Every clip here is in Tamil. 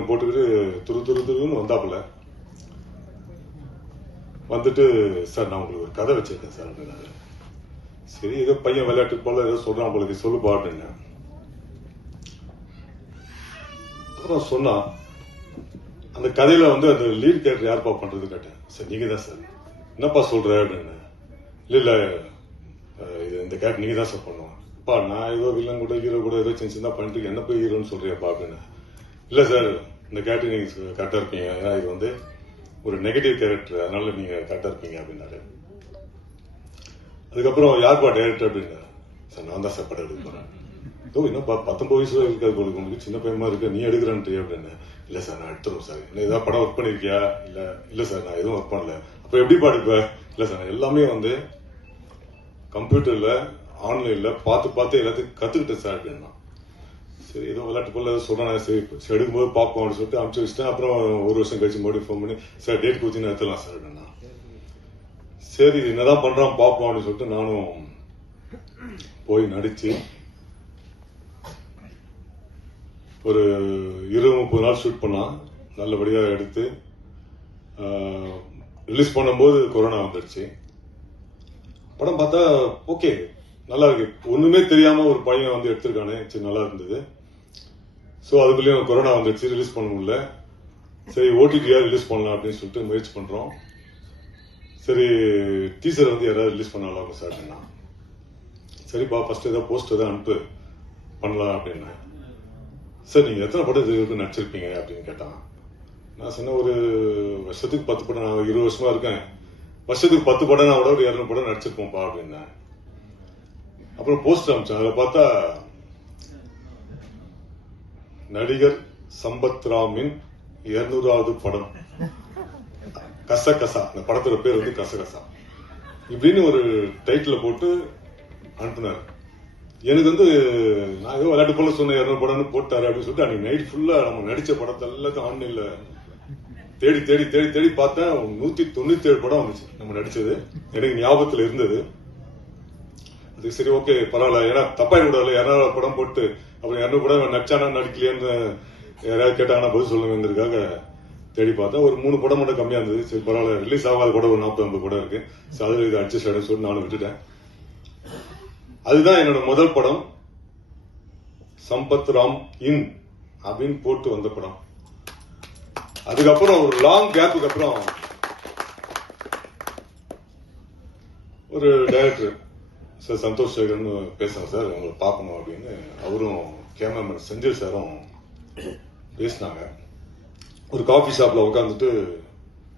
ஒன்று போட்டுக்கிட்டு துருன்னு வந்தாப்புல. வந்துட்டு சார் நான் உங்களுக்கு ஒரு கதை வச்சிருக்கேன் சார் அப்படின்னாரு. சரி ஏதோ பையன் விளையாட்டு போல ஏதோ சொல்றான் உங்களுக்கு சொல்லுப்பா அப்படின்னு. அப்புறம் சொன்னா அந்த கதையில வந்து அந்த லீட் கேரக்டர் யாருப்பா பண்றது கேட்டேன். சார் நீங்க தான் சார். என்னப்பா சொல்ற அப்படின்னு. இல்ல இது இந்த கேரக்டர் நீங்க தான் சார் பண்ணுவோம். அப்பா நான் ஏதோ வில்லன் கூட ஹீரோ கூட ஏதோ சின்ன பண்ணிட்டு என்ன போய் ஹீரோன்னு சொல்றியாப்பா அப்படின்னு. இல்ல சார் இந்த கேரக்டர் நீங்க கரெக்டா இருப்பீங்க, ஏன்னா இது வந்து ஒரு நெகட்டிவ் கேரக்டர், அதனால நீங்க கரெக்டா இருப்பீங்க அப்படின்னாரு. அதுக்கப்புறம் யார்பா டைரக்டர் அப்படின்னா, சார் நான் தான் சார் படம் எடுக்க போறேன். இன்னும் 19 வயசுல இருக்காது உங்களுக்கு, சின்ன பையமா இருக்கு, நீ எடுக்கிறன்ட்டு அப்படின்னு. இல்ல சார் நான் எடுத்துருவோம் சார். என்ன ஏதாவது படம் ஒர்க் பண்ணிருக்கியா? இல்ல சார் நான் எதுவும் ஒர்க் பண்ணல. அப்ப எப்படி பாடுப்ப? இல்ல சார் நான் எல்லாமே வந்து கம்ப்யூட்டர்ல ஆன்லைன்ல பார்த்து எல்லாத்தையும் கத்துக்கிட்டேன் சார் அப்படின்னா. சரி ஏதோ விளையாட்டு போல ஏதோ சொல்றேன், சரி எடுக்கும்போது பார்ப்போம் அப்படின்னு சொல்லிட்டு அனுப்பிச்சு வச்சுட்டேன். அப்புறம் ஒரு வருஷம் கழிச்சு மறுபடியும் ஃபோன் பண்ணி சார் டேட் கொடுத்தீங்கன்னா எடுத்துலாம் சார் அப்படின்னா. சரி என்னதான் பண்றான் பார்ப்போம் அப்படின்னு சொல்லிட்டு நானும் போய் நடிச்சு ஒரு 20-30 நாள் ஷூட் பண்ணா. நல்லபடியா எடுத்து ரிலீஸ் பண்ணும்போது கொரோனா வந்துடுச்சு. படம் பார்த்தா ஓகே நல்லா இருக்கு, ஒண்ணுமே தெரியாம ஒரு பையன் வந்து எடுத்திருக்கானே, சரி நல்லா இருந்தது. ஸோ அதுக்குள்ளேயும் கொரோனா வந்துடுச்சு, ரிலீஸ் பண்ண முடியல. சரி ஓடிடியா ரிலீஸ் பண்ணலாம் அப்படின்னு சொல்லிட்டு முயற்சி பண்றோம். சரி டீசர் வந்து யாராவது ரிலீஸ் பண்ணலாம் சார் அப்படின்னா. சரிப்பா ஃபர்ஸ்ட் ஏதாவது போஸ்ட் ஏதாவது அனுப்பு பண்ணலாம் அப்படின்னா. சார் நீங்க எத்தனை படம் இதுக்கு நடிச்சிருப்பீங்க அப்படின்னு கேட்டான். நான் சொன்ன ஒரு வருஷத்துக்கு 10 படம், நான் 20 வருஷமா இருக்கேன், வருஷத்துக்கு 10 படம் நான் கூட ஒரு 200 படம் நடிச்சிருப்போம்ப்பா அப்படின்னா. அப்புறம் போஸ்ட் அனுப்பிச்சேன். அதில் பார்த்தா நடிகர் சம்பத் ராமின் 200வது படம் கசகசா, அந்த படத்தோட பேர் வந்து கசகசா இப்படின்னு ஒரு டைட்டில் போட்டு அனுப்புனாரு. எனக்கு வந்து நான் ஏதோ விளையாட்டு போல சொன்ன 200 படம்னு போட்டாரு அப்படின்னு சொல்லிட்டு அன்னைக்கு நைட் ஃபுல்லா நம்ம நடிச்ச படத்தை எல்லாத்தையும் ஆன்லைன்ல தேடி தேடி தேடி தேடி பார்த்தேன். 197 படம் வந்துச்சு நம்ம நடிச்சது, எனக்கு ஞாபகத்தில் இருந்தது. அது சரி ஓகே பரவாயில்ல, ஏன்னா தப்பாய் விடாது, 200 படம் போட்டு அப்புறம் 200 படம் நடிச்சானா நடிக்கலையான்னு யாராவது கேட்டாங்கன்னா பதில் சொல்லுங்கிறதுக்காக தேடி பார்த்தா ஒரு 3 படம் மட்டும் கம்மியா இருந்தது. சரி பரவாயில்ல, ரிலீஸ் ஆகாத படம் ஒரு 40-50 படம் இருக்கு, அதுல இது அட்ஜஸ்ட் ஆயிடும் சொல்லிட்டு நானும் விட்டுட்டேன். அதுதான் என்னோட முதல் படம், சம்பத் ராம் இன் அப்படின்னு போட்டு வந்த படம். அதுக்கப்புறம் ஒரு லாங் கேப்புக்கு அப்புறம் ஒரு டைரக்டர் சார் சந்தோஷ் சேகர்னு பேசுறேன் சார், உங்களை பார்க்கணும் அப்படின்னு அவரும் கேமராமேன் செந்தில் சாரும் பேசினாங்க. ஒரு காஃபி ஷாப்ல உட்காந்துட்டு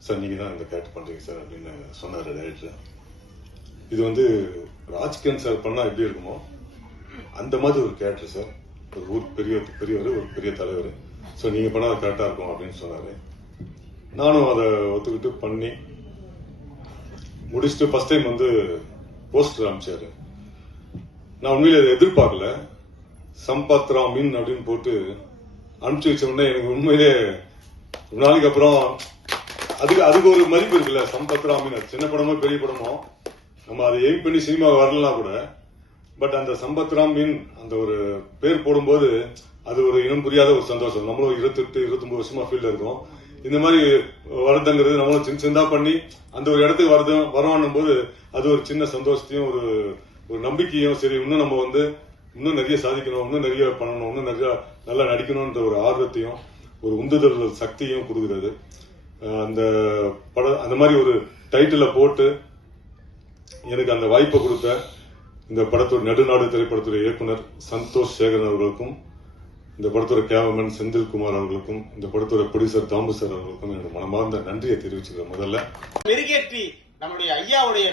சார் நீங்க தான் இந்த கேரக்டர் பண்றீங்க சார் அப்படின்னு சொன்னாரு டைரக்டர். இது வந்து ராஜ்கிரண் சார் பண்ணா எப்படி இருக்குமோ அந்த மாதிரி ஒரு கேரக்டர் சார், ஒரு ஊர் பெரியவர், ஒரு பெரிய தலைவர், ஸோ நீங்க பண்ணா கரெக்டா இருக்கும் அப்படின்னு சொன்னாரு. நானும் அதை ஒத்துக்கிட்டு பண்ணி முடிச்சுட்டு ஃபர்ஸ்ட் டைம் வந்து போஸ்டர் அனுப்பிச்சாரு. நான் உண்மையில அதை எதிர்பார்க்கல. சம்பத் ராமின் அப்படின்னு போட்டு அனுப்பிச்சு வச்ச உடனே எனக்கு உண்மையிலே ஒரு நாளைக்கு அப்புறம் அதுக்கு ஒரு மதிப்பு இருக்குல்ல. சம்பத் ராமின் சின்ன படமோ பெரிய படமோ நம்ம அதை எய்ம் பண்ணி சினிமா வரலாம் கூட, பட் அந்த சம்பத் ராமின் அந்த ஒரு பேர் போடும்போது அது ஒரு இனம் புரியாத ஒரு சந்தோஷம். நம்மளும் 28-29 வருஷமா ஃபீல்ட்ல இருக்கோம், இந்த மாதிரி வருதுங்கிறது நம்மளும் சின்னதா பண்ணி அந்த ஒரு இடத்துக்கு வரோன்னும் போது அது ஒரு சின்ன சந்தோஷத்தையும் ஒரு நம்பிக்கையும், சரி இன்னும் நம்ம வந்து இன்னும் நிறைய சாதிக்கணும், இன்னும் நிறைய பண்ணணும், இன்னும் நிறைய நல்லா நடிக்கணும்ன்ற ஒரு ஆர்வத்தையும் ஒரு உந்துதல் சக்தியும் கொடுக்கிறது. அந்த மாதிரி ஒரு டைட்டில போட்டு எனக்கு அந்த வாய்ப்பை கொடுத்த இந்த படத்தோட நடுநாடு திரைப்படத்துறை இயக்குனர் சந்தோஷ் சேகரன் அவர்களுக்கும், இந்த படத்தோட கேமராமேன் செந்தில்குமார் அவர்களுக்கும், இந்த படத்தோட ப்ரொடியூசர் தாம்பு சார் அவர்களுக்கும் என்னோட மனமார்ந்த நன்றியை தெரிவிச்சுக்கிறேன். முதல்ல மெருகேற்றி நம்முடைய ஐயாவுடைய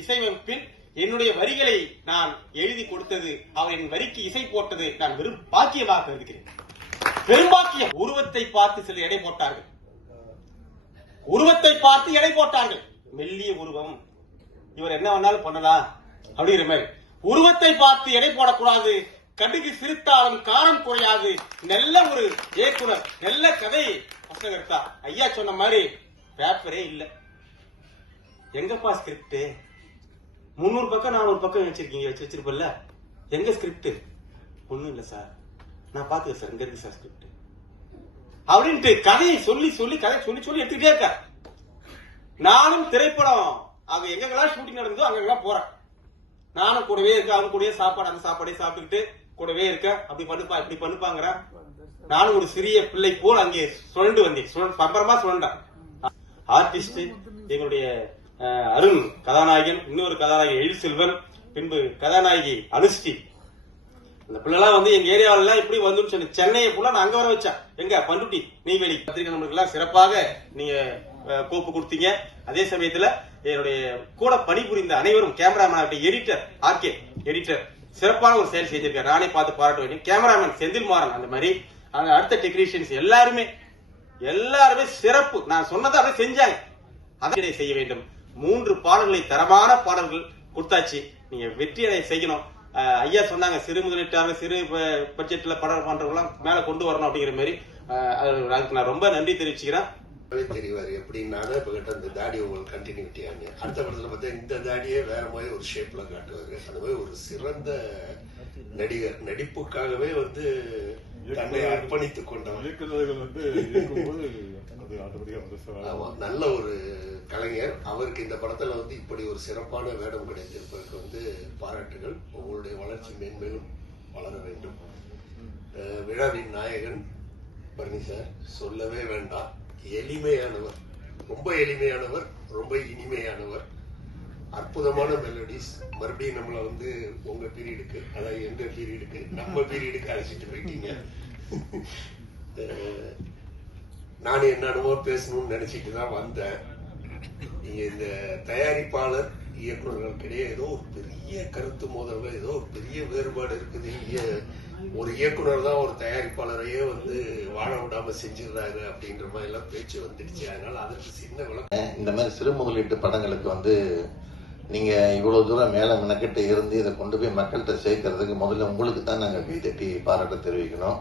இசையமைப்பில் என்னுடைய வரிகளை நான் எழுதி கொடுத்தது, அவர் என் வரிக்கு இசை போட்டது நான் வெறும் பாக்கியமாக கருதுகிறேன். பெரும்பாக்கியம். உருவத்தை பார்த்து சில எடை போட்டார்கள், உருவத்தை பார்த்து எடை போட்டார்கள். மெல்லிய உருவம், இவர் என்ன வேணாலும் பண்ணலாம் அப்படிங்கிற மாதிரி. உருவத்தை பார்த்து எடை போடக்கூடாது, கடுகு சிரித்தாலும் காரம் குறையாது. நல்ல ஒரு இயக்குனர், நல்ல கதை வசனகர்த்தா. ஐயா சொன்ன மாதிரி பேப்பரே இல்ல. எங்கப்பா ஸ்கிரிப்ட்? 300 பக்கம் 400 பக்கம் வச்சிருப்பல்ல, எங்க ஸ்கிரிப்ட்? ஒண்ணும் இல்ல சார், நான் பாத்துக்கேன் சார், இங்க இருக்கு சார் ஸ்கிரிப்ட். அப்படின்ட்டு கதையை சொல்லி சொல்லி எடுத்துக்கிட்டே இருக்கார். நானும் திரைப்படம் அங்க எங்கெல்லாம் ஷூட்டிங் நடந்ததோ அங்கெல்லாம் போறேன். நானும் கூடவே இருக்க, அவங்க கூடவே சாப்பாடு அந்த சாப்பாடே சாப்பிட்டுக்கிட்டு கூடவே இருக்க. அப்படி பண்ணுப்பா இப்படி பண்ணுப்பாங்கிற. நானும் ஒரு சிறிய பிள்ளை போல் அங்கே சுழண்டு வந்தேன். பம்பரமா சுழண்டேன். ஆர்டிஸ்ட் எங்களுடைய அருண் கதாநாயகன், இன்னொரு கதாநாயகன் எழில்செல்வன், பின்பு கதாநாயகி அனுஷ்டி. இந்த பிள்ளைலாம் வந்து எங்க ஏரியாவில எப்படி வந்து சொன்ன சென்னையை ஃபுல்லா நான் அங்க வர வச்சேன். எங்க பண்ருட்டி நெய்வேலி பத்திரிகை நம்மளுக்கு எல்லாம் சிறப்பாக நீங்க கோப்பு கொடுத்தீங்க. அதே சமயத்துல என்னுடைய கூட பணிபுரிந்த அனைவரும், கேமராமேன், எடிட்டர் ஆர்கே எடிட்டர் சிறப்பான ஒரு செயல் செஞ்சிருக்காரு. நானே பார்த்து பாராட்ட வேண்டும். கேமராமேன் செந்தில் மாறன், அந்த மாதிரி அடுத்த டெக்னீஷியன்ஸ் எல்லாருமே சிறப்பு. நான் சொன்னதை அதை செஞ்சாங்க. அதை செய்ய வேண்டும். 3 பாடல்களை, தரமான பாடல்கள் கொடுத்தாச்சு. நீங்க வெற்றியடை செய்யணும். ஐயா சொன்னாங்க, சிறு முதலீட்டாளர், சிறு பட்ஜெட்ல படம் பண்றவங்களாம் மேல கொண்டு வரணும் அப்படிங்கிற மாதிரி. அதுக்கு நான் ரொம்ப நன்றி தெரிவிச்சுக்கிறேன். தெரிவாரு எப்படின்னாலும் இப்ப கிட்ட அந்த தாடி உங்களுக்கு கண்டினியூட்டி ஆனி அடுத்த படத்துல பார்த்தா இந்த தாடியே வேற மாதிரி ஒரு ஷேப்ல காட்டுவாரு. அந்த மாதிரி ஒரு சிறந்த நடிகர், நடிப்புக்காகவே வந்து தன்னை அர்ப்பணித்துக் கொண்டவர். ஆமா, நல்ல ஒரு கலைஞர். அவருக்கு இந்த படத்துல வந்து இப்படி ஒரு சிறப்பான வேடம் கிடைத்திருப்பதற்கு வந்து பாராட்டுகள். உங்களுடைய வளர்ச்சி மேன்மேலும் வளர வேண்டும். விழாவின் நாயகன் பரணி சார் சொல்லவே வேண்டாம். எளிமையானவர், ரொம்ப எளிமையானவர், ரொம்ப இனிமையானவர். அற்புதமான மெலடிஸ். மறுபடியும் நம்மள வந்து உங்க பீரியடுக்கு, அதாவது எந்த பீரியடுக்கு, நம்ம பீரியடுக்கு அழைச்சிட்டு போயிட்டீங்க. நானும் என்னென்னமோ பேசணும்னு நினைச்சிட்டு தான் வந்தேன். நீங்க இந்த தயாரிப்பாளர் இயக்குநர்களுக்கிடையே ஏதோ ஒரு பெரிய கருத்து மோதல்கள், ஏதோ ஒரு பெரிய வேறுபாடு இருக்குது. ஒரு இயக்குனர் தான் ஒரு தயாரிப்பாளரையே வந்து வாழ விடாம செஞ்சிடறாரு அப்படின்ற மாதிரி எல்லாம் பேச்சு வந்துடுச்சு. அதனால அதற்கு சின்ன விளக்கம். இந்த மாதிரி சிறு முதலீட்டு படங்களுக்கு வந்து நீங்க இவ்வளவு தூரம் மேல மெனக்கிட்ட இருந்து இதை கொண்டு போய் மக்கள்கிட்ட சேர்க்கறதுக்கு முதல்ல உங்களுக்கு தான் நாங்க கைதட்டி பாராட்ட தெரிவிக்கணும்.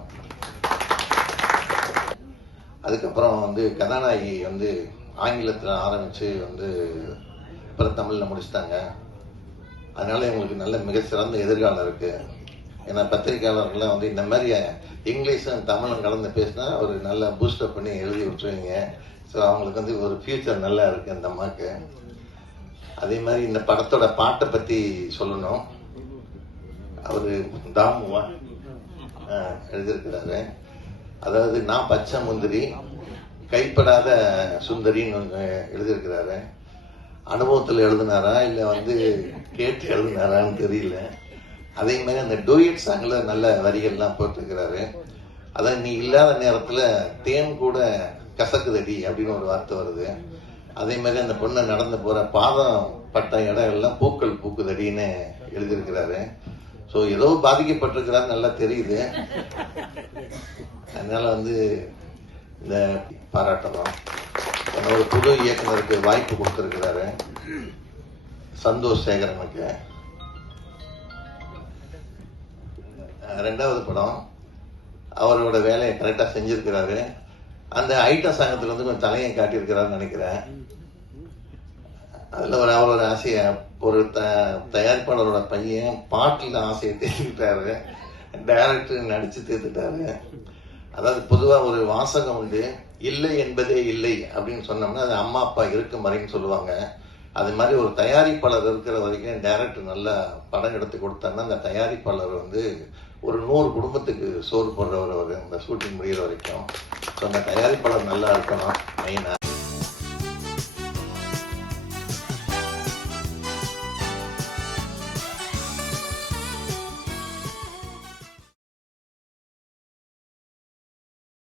அதுக்கப்புறம் வந்து கதாநாயகி வந்து ஆங்கிலத்துல ஆரம்பிச்சு வந்து அப்புறம் தமிழ்ல முடிச்சிட்டாங்க. அதனால இவங்களுக்கு நல்ல மிக சிறந்த எதிர்காலம் இருக்கு. ஏன்னா பத்திரிகையாளர்கள்லாம் வந்து இந்த மாதிரி இங்கிலீஷும் தமிழும் கலந்து பேசினா ஒரு நல்ல பூஸ்டப் பண்ணி எழுதி விட்டுருவீங்க. ஸோ அவங்களுக்கு வந்து ஒரு ஃபியூச்சர் நல்லா இருக்கு அந்த அம்மாவுக்கு. அதே மாதிரி இந்த படத்தோட பாட்டை பத்தி சொல்லணும். அவரு தாமுவா எழுதியிருக்கிறாரு. அதாவது நான் பச்சை முந்திரி கைப்படாத சுந்தரின்னு எழுதியிருக்கிறாரு. அனுபவத்தில் எழுதினாரா இல்ல வந்து கேட்டு எழுதினாரான்னு தெரியல. அதே மாதிரி அந்த டூயட் சாங்ல நல்ல வரிகள்லாம் போட்டிருக்கிறாரு. அதான் நீ இல்லாத நேரத்துல தேன் கூட கசக்குதடி அப்படின்னு ஒரு வார்த்தை வருது. அதே மாதிரி அந்த பொண்ணை நடந்து போற பாதம் பட்ட இடம் எல்லாம் பூக்கள் பூக்குதடின்னு எழுதியிருக்கிறாரு. ஸோ ஏதோ பாதிக்கப்பட்டிருக்கிறாரு நல்லா தெரியுது. அதனால வந்து இந்த பாராட்டலாம். ஒரு புது இயக்குனருக்கு வாய்ப்பு கொடுத்திருக்கிறாரு சந்தோஷ் சேகரனுக்கு. 2வது படம் அவரோட வேலையை கரெக்டா செஞ்சிருக்கிறாரு. அந்த ஐட்டம் சங்கத்துல வந்து கொஞ்சம் தலையை காட்டியிருக்கிறாருன்னு நினைக்கிறேன். அதுல அவரோட ஆசைய ஒரு தயாரிப்பாளரோட பையன் பாட்டுல ஆசையை தேர்ந்துட்டாரு, டைரக்டர் நடிச்சு தேர்ந்துட்டாரு. அதாவது பொதுவா ஒரு வாசகம் உண்டு, இல்லை என்பதே இல்லை அப்படின்னு சொன்னோம்னா அது அம்மா அப்பா இருக்கும் வரைன்னு சொல்லுவாங்க. அது மாதிரி ஒரு தயாரிப்பாளர் இருக்கிற வரைக்கும் டைரக்டர் நல்லா படம் எடுத்து கொடுத்தாருன்னா அந்த தயாரிப்பாளர் வந்து ஒரு 100 குடும்பத்துக்கு சோறு போடுறவர் அவர் இந்த ஷூட்டிங் முடிகிற வரைக்கும். ஸோ அந்த தயாரிப்பாளர் நல்லா இருக்கணும் மெயினா.